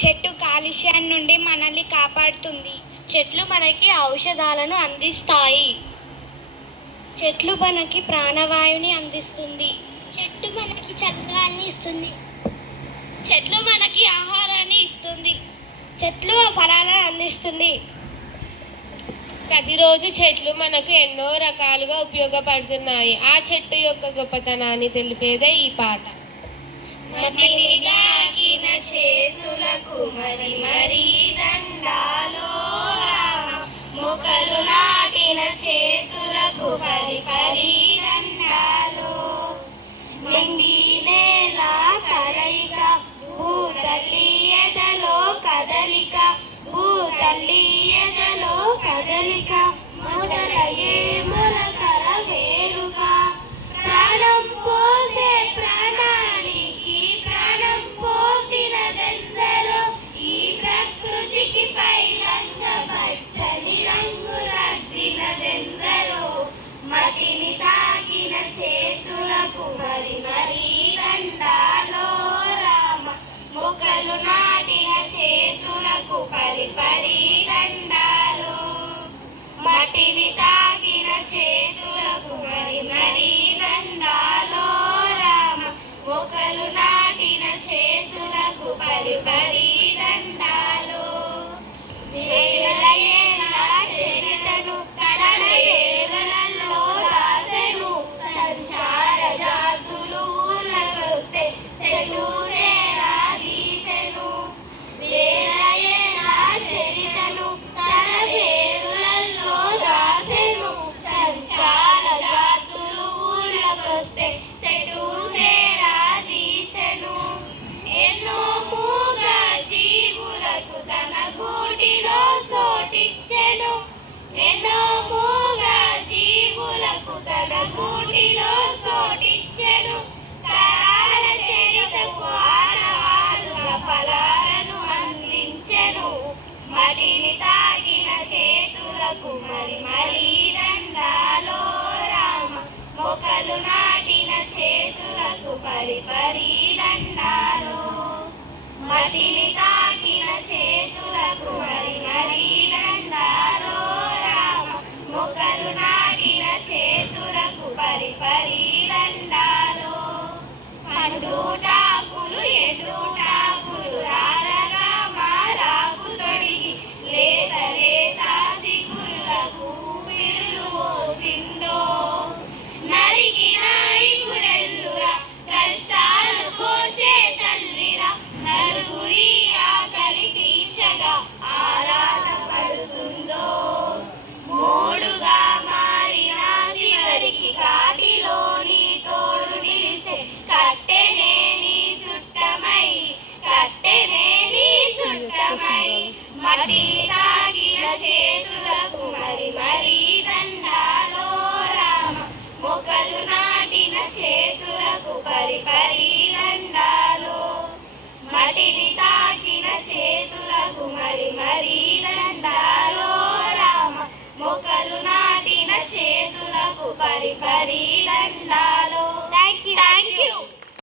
చెట్టు కాలుష్యం నుండి మనల్ని కాపాడుతుంది. చెట్లు మనకి ఔషధాలను అందిస్తాయి. చెట్లు మనకి ప్రాణవాయువుని అందిస్తుంది. చెట్టు మనకి చదువుని ఇస్తుంది. చెట్లు మనకి ఆహారాన్ని ఇస్తుంది. చెట్లు ఫలాలను అందిస్తుంది. ప్రతిరోజు చెట్లు మనకు ఎన్నో రకాలుగా ఉపయోగపడుతున్నాయి. ఆ చెట్టు యొక్క గొప్పతనాన్ని తెలిపేదే ఈ పాట. మట్టిని తాకిన చేతులకు మరి మరి దండాలో రామ, మొక్కలు నాటిన చేతులకు పరి పరి దండాలో. నిండి నేల కలయిక, భూతల్లి ఎదలో కదలిక, భూతల్లి ఎదలో కదలిక, మొదలయ్యే మొలకల వేడుక. ప్రాణం పోసే ప్రాణానికి ప్రాణం పోసినదెందరో, ఈ ప్రకృతికి పైలంగ పచ్చని రంగులద్దినదెందరో. మట్టిని తాకిన చేతులకు మరి మరి దండాలో రామ, మొక్కలు నాటిన చేతులకు పరి పరి దండాలో. మట్టిని తాకిన చేతులకు మరి మరి దండాలో రామ, మొక్కలు నాటిన చేతులకు పరి పరి దండాలో. వేల ఏళ్ళ చరితను తన ఏళ్లలో దాసెను, సంచార జాతులు ఊళ్ళకొస్తే సెలూసేరా తీసెను. వేల ఏళ్ళ చరితను తన వేరులలో దాసెను, సంచార జాతులు ఊళ్ళకొస్తే సెలూసేరా తీసెను. ఎన్నో మూగ జీవులకు తన గూటిలో సోటిచ్చెను, ఎన్నో మూగ జీవులకు తన గూటిలో సోటిచ్చెను. తరాల చరితకు ఆనవాలుగా ఫలాలను అందించెను. మట్టిని తాకిన చేతులకు మరి మరి దండాలో రామ, మొక్కలు నాటిన చేతులకు పరి పరి దండాలో. మట్టిని తాకిన చేతులకు మరి మరి దండాలో రామ, మొక్కలు నాటిన చేతులకు పరి పరి దండాలో. పండుటాకులు ఎండుటాకులు రారగా మారాకు తొడిగి, లేత లేత సిగుళ్ళకు పిల్లు పోసిందో. నరికిన ఇగురెల్లురా, కష్టాలు కోచే తల్లిరా, నలుగురి ఆకలి తీర్చగా ఆరాట పడుతుందో. మోడుగా మారిన చివరికి కాటిలోని తోడు నిలిసే, కట్టెనే నీ చుట్టమై, కట్టెనే నీ చుట్టమై. మట్టిని తాకిన చేతులకు మరి మరి దండాలో రామ, మొక్కలు నాటిన చేతులకు పరి పరి దండాలో. మట్టిని తాకిన చేతులకు మరి మరి దండాలో రామ, మొక్కలు నాటిన చేతులకు పరి పరి దండాలో.